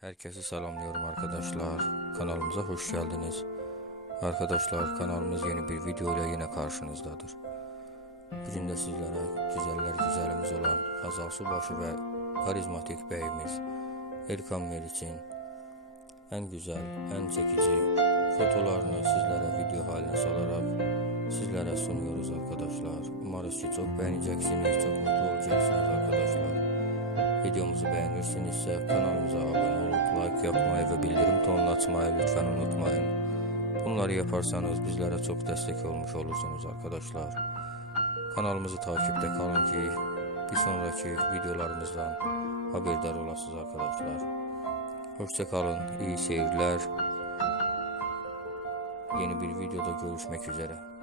Herkesi selamlıyorum arkadaşlar. Kanalımıza hoş geldiniz. Arkadaşlar kanalımız yeni bir video ile yine karşınızdadır. Bugün de sizlere güzeller güzelimiz olan Hazal Subaşı ve karizmatik beyimiz Erkan Meriç'in en güzel, en çekici fotolarını sizlere video haline salarak sizlere sunuyoruz arkadaşlar. Umarız ki çok beğeneceksiniz, çok mutlu olacaksınız arkadaşlar. Videomuzu beğenirsinizse kanalımıza abone like yapmayı ve bildirim tonunu açmayı lütfen unutmayın. Bunları yaparsanız bizlere çok destek olmuş olursunuz arkadaşlar. Kanalımızı takipte kalın ki bir sonraki videolarımızdan haberdar olasınız arkadaşlar. Hoşça kalın, iyi seyirler. Yeni bir videoda görüşmek üzere.